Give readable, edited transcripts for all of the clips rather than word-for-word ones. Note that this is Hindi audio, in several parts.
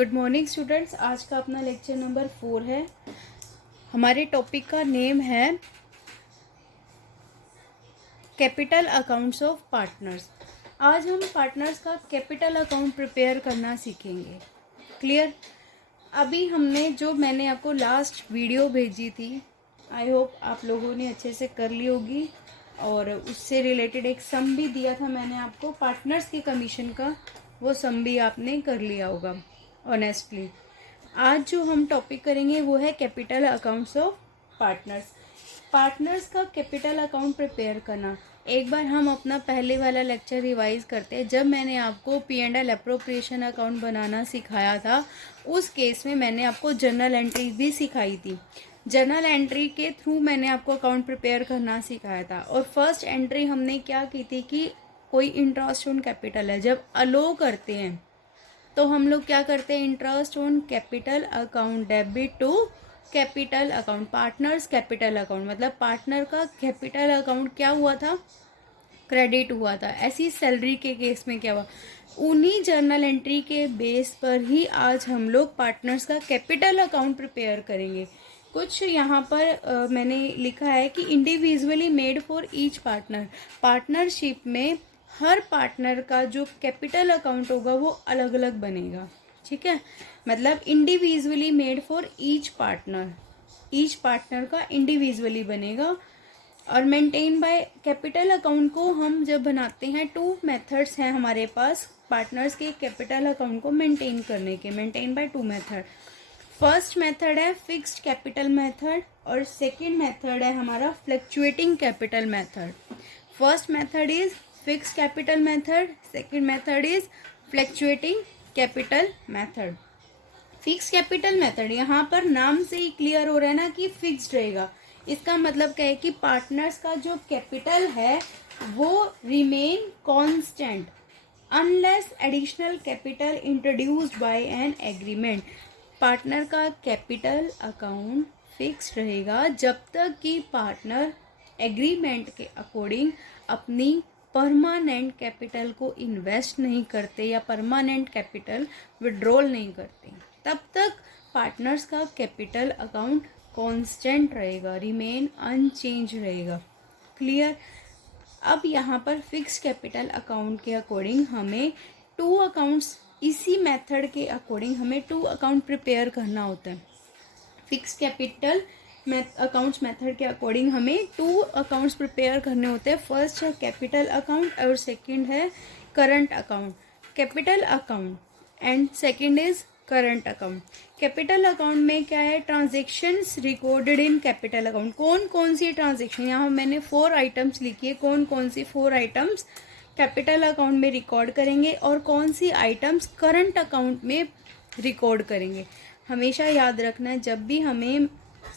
Good morning students. आज का अपना लेक्चर नंबर 4 है। हमारे टॉपिक का नेम है कैपिटल अकाउंट्स ऑफ पार्टनर्स। आज हम पार्टनर्स का कैपिटल अकाउंट प्रिपेयर करना सीखेंगे। क्लियर? अभी मैंने आपको लास्ट वीडियो भेजी थी, आई होप आप लोगों ने अच्छे से कर ली होगी, और उससे रिलेटेड एक सम भी दिया था मैंने आपको पार्टनर्स की कमीशन का, वो सम भी आपने कर लिया होगा ऑनेस्टली। आज जो हम टॉपिक करेंगे वो है capital accounts of partners. Partners का कैपिटल अकाउंट प्रिपेयर करना। एक बार हम अपना पहले वाला लेक्चर रिवाइज करते हैं। जब मैंने आपको P&L अप्रोप्रिएशन अकाउंट बनाना सिखाया था, उस केस में मैंने आपको जर्नल एंट्री भी सिखाई थी। जर्नल एंट्री के थ्रू मैंने आपको अकाउंट प्रिपेयर करना सिखाया था। और फर्स्ट एंट्री हमने क्या की थी कि कोई इंटरेस्ट ऑन कैपिटल है, जब अलो करते हैं तो हम लोग क्या करते हैं, interest on capital account debit to capital account, partners capital account, मतलब पार्टनर का कैपिटल अकाउंट क्या हुआ था, क्रेडिट हुआ था। ऐसी सैलरी के केस में क्या हुआ, उन्हीं जर्नल एंट्री के बेस पर ही आज हम लोग पार्टनर्स का कैपिटल अकाउंट प्रिपेयर करेंगे। कुछ यहाँ पर मैंने लिखा है कि individually made for each partner, partnership में हर पार्टनर का जो कैपिटल अकाउंट होगा वो अलग अलग बनेगा। ठीक है, मतलब individually made for each partner, each partner का इंडिविजुअली बनेगा। और मेंटेन बाय कैपिटल अकाउंट को हम जब बनाते हैं, 2 मेथड्स हैं हमारे पास पार्टनर्स के कैपिटल अकाउंट को मेंटेन करने के। Maintain by 2 method. First method है फिक्स्ड कैपिटल मेथड और सेकंड मेथड है हमारा fluctuating capital method. First method is fixed capital method, second method is fluctuating capital method. Fixed capital method, यहाँ पर नाम से ही क्लियर हो रहा है ना कि फिक्स्ड रहेगा। इसका मतलब क्या है कि पार्टनर्स का जो कैपिटल है वो remain constant unless additional capital introduced by an agreement. Partner का कैपिटल अकाउंट फिक्स रहेगा जब तक कि पार्टनर एग्रीमेंट के अकॉर्डिंग अपनी परमानेंट कैपिटल को इन्वेस्ट नहीं करते या परमानेंट कैपिटल विड्रॉल नहीं करते, तब तक पार्टनर्स का कैपिटल अकाउंट कांस्टेंट रहेगा, रिमेन अनचेंज रहेगा। क्लियर? अब यहाँ पर फिक्स कैपिटल अकाउंट के अकॉर्डिंग हमें 2 अकाउंट्स, इसी मेथड के अकॉर्डिंग हमें 2 अकाउंट प्रिपेयर करना होता है। फिक्स कैपिटल अकाउंट्स मेथड के अकॉर्डिंग हमें 2 अकाउंट्स प्रिपेयर करने होते हैं। फर्स्ट है कैपिटल अकाउंट और सेकंड है current account. Capital account and second is current account. Capital account में क्या है, transactions recorded in capital account. कौन कौन सी ट्रांजेक्शन, यहाँ मैंने 4 आइटम्स लिखी है, कौन कौन सी 4 आइटम्स कैपिटल अकाउंट में रिकॉर्ड करेंगे और कौन सी आइटम्स करंट अकाउंट में रिकॉर्ड करेंगे। हमेशा याद रखना है, जब भी हमें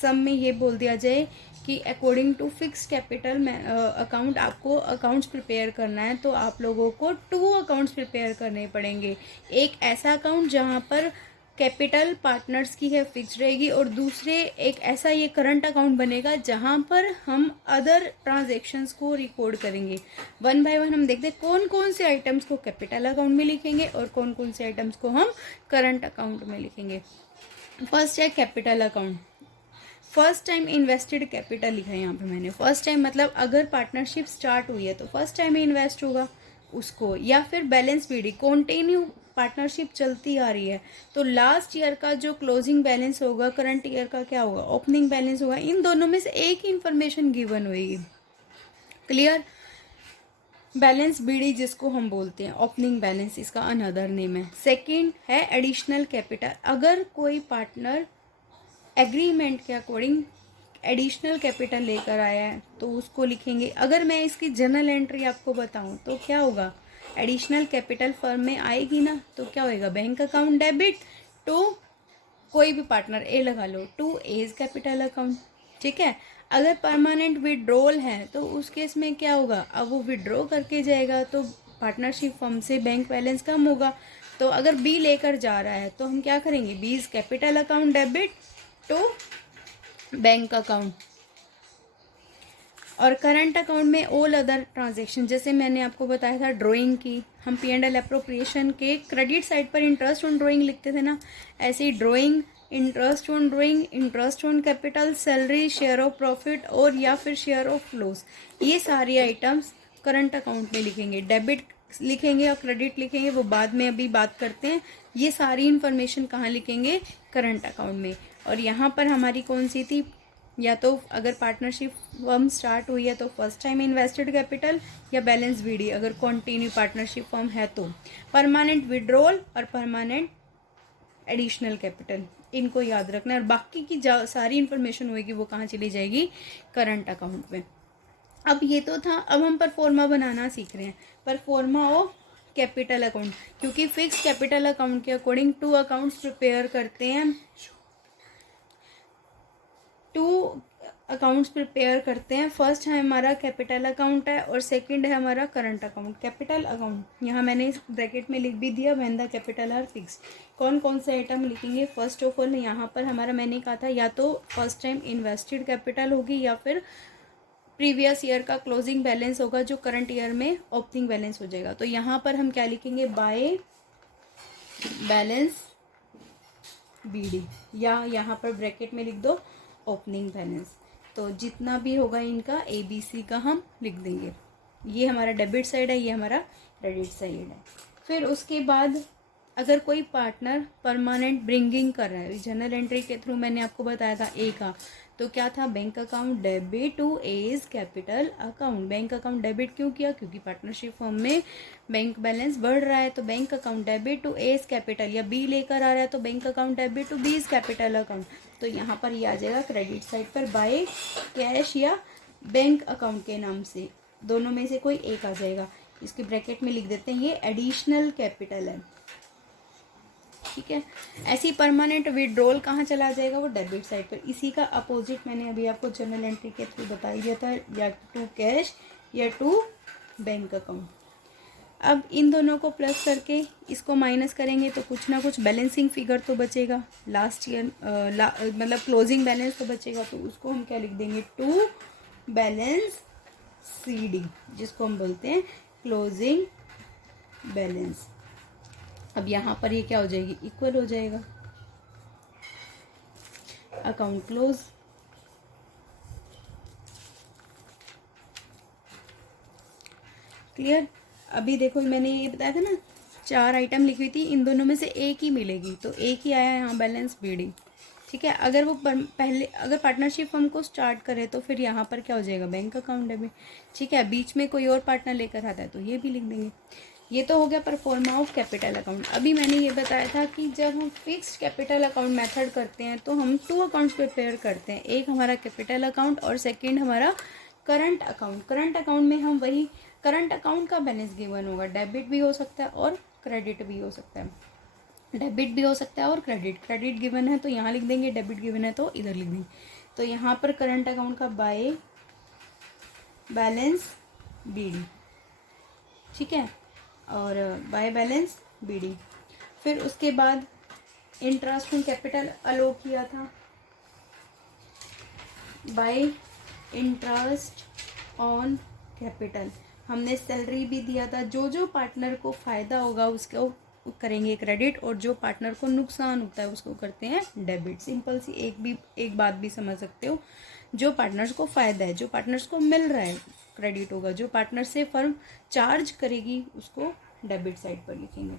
सम में ये बोल दिया जाए कि according to fix capital account आपको अकाउंट्स प्रिपेयर करना है, तो आप लोगों को 2 अकाउंट्स प्रिपेयर करने पड़ेंगे। एक ऐसा अकाउंट जहाँ पर कैपिटल पार्टनर्स की है फिक्स रहेगी, और दूसरे एक ऐसा ये करंट अकाउंट बनेगा जहाँ पर हम अदर ट्रांजेक्शन्स को रिकॉर्ड करेंगे। 1 बाय 1 हम देखते हैं कौन कौन से आइटम्स को कैपिटल अकाउंट में लिखेंगे और कौन कौन से आइटम्स को हम करंट अकाउंट में लिखेंगे। फर्स्ट है capital account. First time invested capital लिखा है यहाँ पे मैंने। फर्स्ट टाइम मतलब अगर पार्टनरशिप स्टार्ट हुई है तो फर्स्ट टाइम इन्वेस्ट होगा उसको, या फिर बैलेंस पीडी, कंटिन्यू पार्टनरशिप चलती आ रही है तो लास्ट ईयर का जो क्लोजिंग बैलेंस होगा, करंट ईयर का क्या होगा, ओपनिंग बैलेंस होगा, इन दोनों में से एक ही इंफॉर्मेशन गिवन होगी। क्लियर? बैलेंस बीडी जिसको हम बोलते हैं, ओपनिंग बैलेंस इसका अनदर नेम है। सेकंड है एडिशनल कैपिटल। अगर कोई पार्टनर एग्रीमेंट के अकॉर्डिंग एडिशनल कैपिटल लेकर आया है तो उसको लिखेंगे। अगर मैं इसकी जर्नल एंट्री आपको बताऊं तो क्या होगा, एडिशनल कैपिटल फर्म में आएगी ना, तो क्या होएगा, बैंक अकाउंट डेबिट टू कोई भी पार्टनर, ए लगा लो, टू एज कैपिटल अकाउंट। ठीक है? अगर परमानेंट विड्रॉल है तो उस केस में क्या होगा, अब वो विड्रॉ करके जाएगा तो पार्टनरशिप फर्म से बैंक बैलेंस कम होगा। तो अगर बी लेकर जा रहा है तो हम क्या करेंगे, B is capital account debit to bank account. और करंट अकाउंट में ऑल अदर ट्रांजेक्शन, जैसे मैंने आपको बताया था ड्राइंग की, हम P&L अप्रोप्रिएशन के क्रेडिट साइड पर इंटरेस्ट ऑन ड्राइंग लिखते थे ना, ऐसे ही drawing, interest on drawing, interest on capital, salary, share of profit और या फिर शेयर ऑफ लॉस, ये सारी आइटम्स करंट अकाउंट में लिखेंगे। डेबिट लिखेंगे या क्रेडिट लिखेंगे वो बाद में अभी बात करते हैं। ये सारी इन्फॉर्मेशन कहाँ लिखेंगे? करंट अकाउंट में। और यहाँ पर हमारी कौन सी थी, या तो अगर पार्टनरशिप फर्म स्टार्ट हुई है तो फर्स्ट टाइम इन्वेस्टेड कैपिटल या बैलेंस बीडी, अगर कंटिन्यू पार्टनरशिप फर्म है तो परमानेंट विड्रॉल और परमानेंट एडिशनल कैपिटल, इनको याद रखना है। और बाकी की सारी इन्फॉर्मेशन होगी वो कहाँ चली जाएगी? करंट अकाउंट में। अब ये तो था, अब हम परफॉर्मा बनाना सीख रहे हैं, परफॉर्मा ऑफ कैपिटल अकाउंट, क्योंकि फिक्स कैपिटल अकाउंट के अकॉर्डिंग 2 अकाउंट्स प्रिपेयर करते हैं, 2 अकाउंट्स प्रिपेयर करते हैं। फर्स्ट है हमारा कैपिटल अकाउंट है और सेकंड है हमारा करंट अकाउंट। कैपिटल अकाउंट यहाँ मैंने इस ब्रैकेट में लिख भी दिया, when the capital R fix. कौन कौन से आइटम लिखेंगे? फर्स्ट ऑफ ऑल यहाँ पर हमारा, मैंने कहा था या तो फर्स्ट टाइम इन्वेस्टेड कैपिटल होगी या फिर प्रीवियस ईयर का क्लोजिंग बैलेंस होगा जो करंट ईयर में ओपनिंग बैलेंस हो जाएगा। तो यहाँ पर हम क्या लिखेंगे? बाय बैलेंस बीडी, या यहाँ पर ब्रैकेट में लिख दो ओपनिंग बैलेंस। तो जितना भी होगा इनका ABC का हम लिख देंगे। ये हमारा डेबिट साइड है, ये हमारा क्रेडिट साइड है। फिर उसके बाद अगर कोई पार्टनर परमानेंट ब्रिंगिंग कर रहा है, जर्नल एंट्री के थ्रू मैंने आपको बताया था ए का, तो क्या था? Bank account debit to as capital account. Bank account debit क्यों किया? क्योंकि पार्टनरशिप फर्म में बैंक बैलेंस बढ़ रहा है, तो bank account debit to as capital, या बी लेकर आ रहा है तो bank account debit to B's capital account. तो यहाँ पर ये आ जाएगा क्रेडिट साइड पर बाय कैश या बैंक अकाउंट के नाम से, दोनों में से कोई एक आ जाएगा। इसके ब्रैकेट में लिख देते हैं ये एडिशनल कैपिटल है, ठीक है। ऐसी परमानेंट विड्रॉल कहाँ चला जाएगा? वो डेबिट साइड पर। इसी का अपोजिट मैंने अभी आपको जर्नल एंट्री के थ्रू बता ही दिया था, या टू कैश या टू बैंक अकाउंट। अब इन दोनों को प्लस करके इसको माइनस करेंगे तो कुछ ना कुछ बैलेंसिंग फिगर तो बचेगा, लास्ट ईयर मतलब क्लोजिंग बैलेंस तो बचेगा। तो उसको हम क्या लिख देंगे? टू बैलेंस CD, जिसको हम बोलते हैं क्लोजिंग बैलेंस। अब यहाँ पर ये क्या हो जाएगी? इक्वल हो जाएगा, अकाउंट क्लोज। क्लियर? अभी देखो मैंने ये बताया था ना 4 आइटम लिखी थी, इन दोनों में से एक ही मिलेगी, तो एक ही आया यहाँ बैलेंस BD, ठीक है। अगर वो पहले अगर पार्टनरशिप फर्म को स्टार्ट करे तो फिर यहाँ पर क्या हो जाएगा? बैंक अकाउंट डेबिट, ठीक है। बीच में कोई और पार्टनर लेकर आता है तो ये भी लिख देंगे। ये तो हो गया परफॉर्मा ऑफ कैपिटल अकाउंट। अभी मैंने ये बताया था कि जब हम फिक्स्ड कैपिटल अकाउंट मेथड करते हैं तो हम 2 अकाउंट्स प्रिपेयर करते हैं, एक हमारा कैपिटल अकाउंट और सेकेंड हमारा करंट अकाउंट। करंट अकाउंट में हम वही करंट अकाउंट का बैलेंस गिवन होगा, डेबिट भी हो सकता है और क्रेडिट भी हो सकता है, डेबिट भी हो सकता है और क्रेडिट गिवन है तो यहाँ लिख देंगे, डेबिट गिवन है तो इधर लिख देंगे। तो यहाँ पर करंट अकाउंट का बाय बैलेंस BD, ठीक है, और बाय बैलेंस BD। फिर उसके बाद इंटरेस्ट ऑन कैपिटल अलो किया था, बाय इंटरेस्ट ऑन कैपिटल। हमने सैलरी भी दिया था, जो जो पार्टनर को फ़ायदा होगा उसको करेंगे क्रेडिट, और जो पार्टनर को नुकसान होता है उसको करते हैं डेबिट। सिंपल सी एक बात भी समझ सकते हो, जो पार्टनर्स को फ़ायदा है, जो पार्टनर्स को मिल रहा है क्रेडिट होगा, जो पार्टनर से फर्म चार्ज करेगी उसको डेबिट साइड पर लिखेंगे।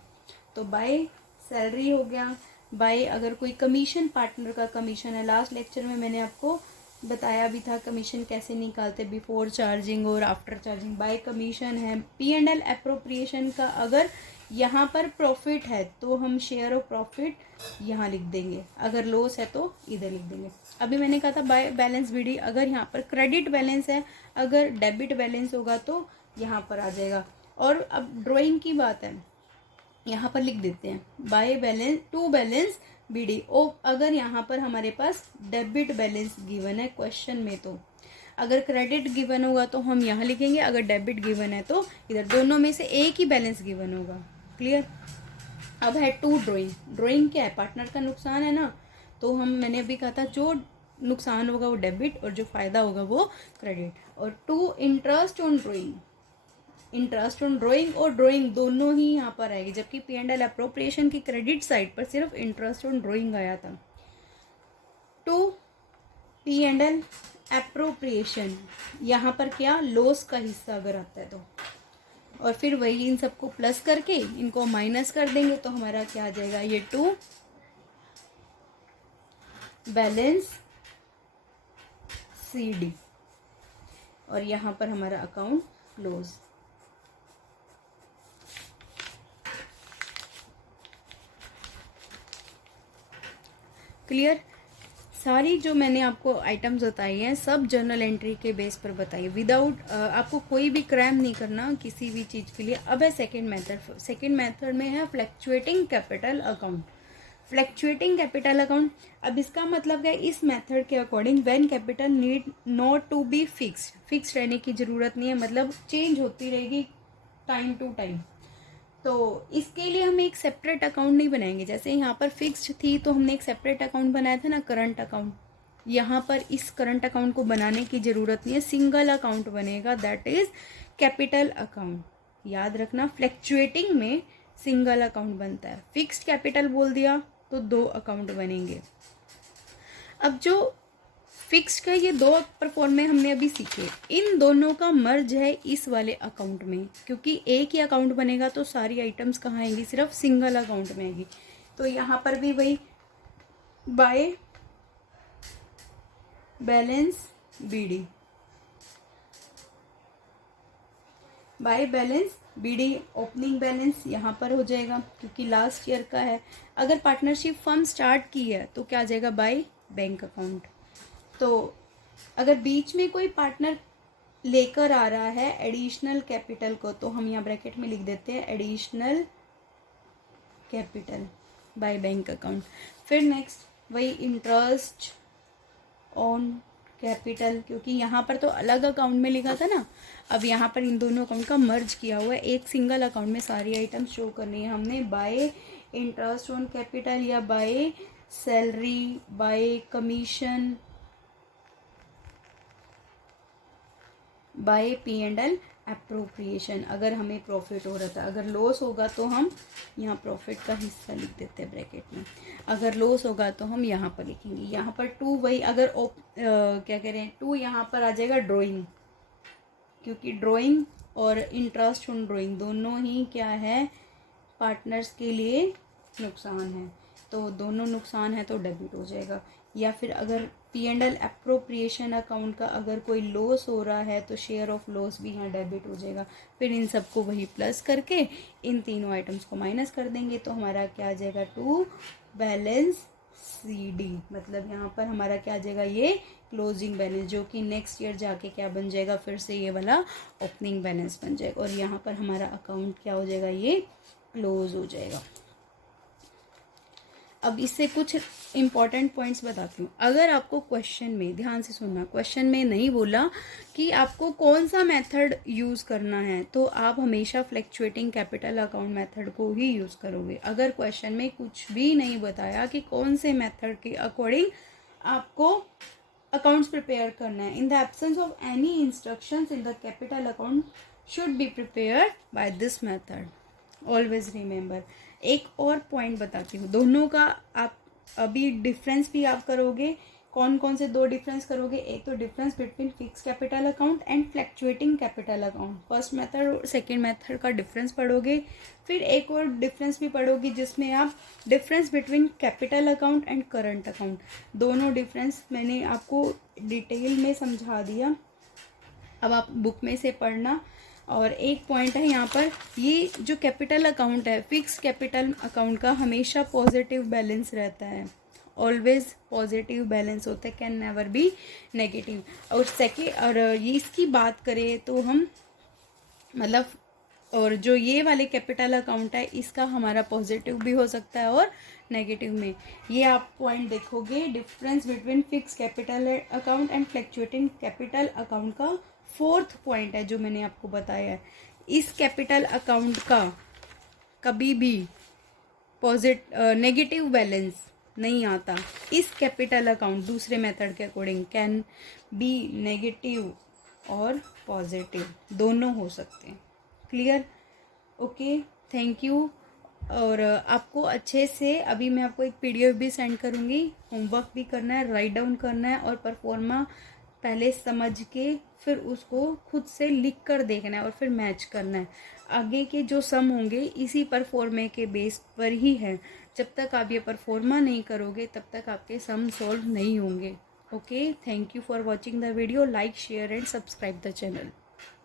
तो बाय सैलरी हो गया, बाय अगर कोई कमीशन, पार्टनर का कमीशन है, लास्ट लेक्चर में मैंने आपको बताया भी था कमीशन कैसे निकालते, बिफोर चार्जिंग और आफ्टर चार्जिंग। बाय कमीशन है। P&L अप्रोप्रिएशन का अगर यहाँ पर प्रॉफिट है तो हम शेयर ऑफ प्रॉफिट यहाँ लिख देंगे, अगर लॉस है तो इधर लिख देंगे। अभी मैंने कहा था बाय बैलेंस BD, अगर यहाँ पर क्रेडिट बैलेंस है, अगर डेबिट बैलेंस होगा तो यहाँ पर आ जाएगा। और अब ड्राइंग की बात है, यहाँ पर लिख देते हैं by balance to balance BD। ओ अगर यहाँ पर हमारे पास डेबिट बैलेंस गिवन है क्वेश्चन में, तो अगर क्रेडिट गिवन होगा तो हम यहाँ लिखेंगे, अगर डेबिट गिवन है तो इधर, दोनों में से एक ही बैलेंस गिवन होगा। क्लियर? अब है टू ड्राइंग। ड्राइंग क्या है? पार्टनर का नुकसान है ना, तो हम मैंने अभी कहा था जो नुकसान होगा वो डेबिट और जो फ़ायदा होगा वो क्रेडिट। और 2 interest on drawing, interest on drawing और ड्राइंग दोनों ही यहाँ पर आएगी, जबकि P&L अप्रोप्रिएशन की क्रेडिट साइड पर सिर्फ इंटरेस्ट ऑन ड्राइंग आया था। 2 P&L अप्रोप्रिएशन, यहाँ पर क्या लॉस का हिस्सा अगर आता है तो, और फिर वही इन सबको प्लस करके इनको माइनस कर देंगे तो हमारा क्या आ जाएगा, ये 2 बैलेंस CD, और यहाँ पर हमारा अकाउंट क्लोज। क्लियर? सारी जो मैंने आपको आइटम्स बताई हैं सब जर्नल एंट्री के बेस पर बताइए, विदाउट आपको कोई भी क्रैम नहीं करना किसी भी चीज़ के लिए। अब है सेकंड मेथड। सेकंड मेथड में है fluctuating capital account. Fluctuating capital account, अब इसका मतलब क्या है, इस मेथड के according when capital need not to be fixed रहने की ज़रूरत नहीं है, मतलब चेंज होती रहेगी टाइम टू टाइम। तो इसके लिए हम एक सेपरेट अकाउंट नहीं बनाएंगे। जैसे यहाँ पर फिक्स्ड थी तो हमने एक सेपरेट अकाउंट बनाया था ना, करंट अकाउंट। यहाँ पर इस करंट अकाउंट को बनाने की ज़रूरत नहीं है, सिंगल अकाउंट बनेगा, दैट इज कैपिटल अकाउंट। याद रखना, फ्लक्चुएटिंग में सिंगल अकाउंट बनता है। फिक्स्ड कैपिटल बोल दिया तो 2 अकाउंट बनेंगे। अब जो फिक्स्ड का ये 2 परफॉर्म में हमने अभी सीखे, इन दोनों का मर्ज है इस वाले अकाउंट में, क्योंकि एक ही अकाउंट बनेगा तो सारी आइटम्स कहाँ आएंगी, सिर्फ सिंगल अकाउंट में आएगी। तो यहाँ पर भी वही by balance BD, by balance BD opening balance यहाँ पर हो जाएगा क्योंकि लास्ट ईयर का है। अगर पार्टनरशिप फर्म स्टार्ट की है तो क्या आ जाएगा, बाय बैंक अकाउंट। तो अगर बीच में कोई पार्टनर लेकर आ रहा है एडिशनल कैपिटल को, तो हम यहाँ ब्रैकेट में लिख देते हैं additional capital by bank account. फिर नेक्स्ट वही इंटरेस्ट ऑन कैपिटल, क्योंकि यहाँ पर तो अलग अकाउंट में लिखा था ना, अब यहाँ पर इन दोनों अकाउंट का मर्ज किया हुआ है, एक सिंगल अकाउंट में सारी आइटम्स शो करनी है हमने। बाय इंटरेस्ट ऑन कैपिटल या by salary, by commission, by P&L appropriation. अगर हमें प्रॉफिट हो रहा था, अगर लॉस होगा तो हम यहाँ प्रॉफिट का हिस्सा लिख देते हैं ब्रैकेट में, अगर लॉस होगा तो हम यहाँ पर लिखेंगे। यहाँ पर 2 वही, अगर क्या कह रहे हैं 2 यहाँ पर आ जाएगा ड्राइंग, क्योंकि ड्राइंग और इंटरेस्ट ऑन ड्राइंग दोनों ही क्या है, पार्टनर्स के लिए नुकसान है, तो दोनों नुकसान है तो डेबिट हो जाएगा। या फिर अगर P&L अप्रोप्रिएशन अकाउंट का अगर कोई लॉस हो रहा है तो शेयर ऑफ लॉस भी यहाँ डेबिट हो जाएगा। फिर इन सबको वही प्लस करके इन तीनों आइटम्स को माइनस कर देंगे तो हमारा क्या आ जाएगा, 2 बैलेंस CD, मतलब यहाँ पर हमारा क्या आ जाएगा, ये क्लोजिंग बैलेंस, जो कि नेक्स्ट ईयर जाके क्या बन जाएगा, फिर से ये वाला ओपनिंग बैलेंस बन जाएगा, और यहाँ पर हमारा अकाउंट क्या हो जाएगा, ये क्लोज हो जाएगा। अब इससे कुछ इम्पॉर्टेंट पॉइंट्स बताती हूँ। अगर आपको क्वेश्चन में, ध्यान से सुनना, क्वेश्चन में नहीं बोला कि आपको कौन सा मेथड यूज़ करना है, तो आप हमेशा फ्लक्चुएटिंग कैपिटल अकाउंट मेथड को ही यूज़ करोगे। अगर क्वेश्चन में कुछ भी नहीं बताया कि कौन से मेथड के अकॉर्डिंग आपको अकाउंट्स प्रिपेयर करना है, in the absence of any instructions in the capital account should be prepared by this method, always remember. एक और पॉइंट बताती हूँ, दोनों का आप अभी डिफरेंस भी आप करोगे। कौन कौन से 2 डिफरेंस करोगे, एक तो difference between fix capital account and fluctuating capital account, first method और सेकेंड मेथड का डिफरेंस पढ़ोगे। फिर एक और डिफरेंस भी पढ़ोगे जिसमें आप difference between capital account and current account, दोनों डिफरेंस मैंने आपको डिटेल में समझा दिया, अब आप बुक में से पढ़ना। और एक पॉइंट है यहाँ पर, ये जो कैपिटल अकाउंट है, फिक्स कैपिटल अकाउंट का हमेशा पॉजिटिव बैलेंस रहता है, ऑलवेज पॉजिटिव बैलेंस होता है, कैन नेवर बी नेगेटिव। और ये इसकी बात करें तो हम मतलब, और जो ये वाले कैपिटल अकाउंट है इसका हमारा पॉजिटिव भी हो सकता है और नेगेटिव में। ये आप पॉइंट देखोगे, difference between fix capital account and fluctuating capital account का 4th पॉइंट है जो मैंने आपको बताया है। इस कैपिटल अकाउंट का कभी भी नेगेटिव बैलेंस नहीं आता, इस कैपिटल अकाउंट दूसरे मेथड के अकॉर्डिंग कैन बी नेगेटिव और पॉजिटिव, दोनों हो सकते हैं। क्लियर? Okay, thank you. और आपको अच्छे से अभी मैं आपको एक पीडीएफ भी सेंड करूँगी, होमवर्क भी करना है, राइट डाउन करना है और परफॉर्मा पहले समझ के फिर उसको खुद से लिख कर देखना है और फिर मैच करना है। आगे के जो सम होंगे इसी परफॉर्मे के बेस पर ही है। जब तक आप ये परफॉर्मा नहीं करोगे तब तक आपके सम सॉल्व नहीं होंगे। Okay, thank you for watching the video. Like, share and subscribe the channel.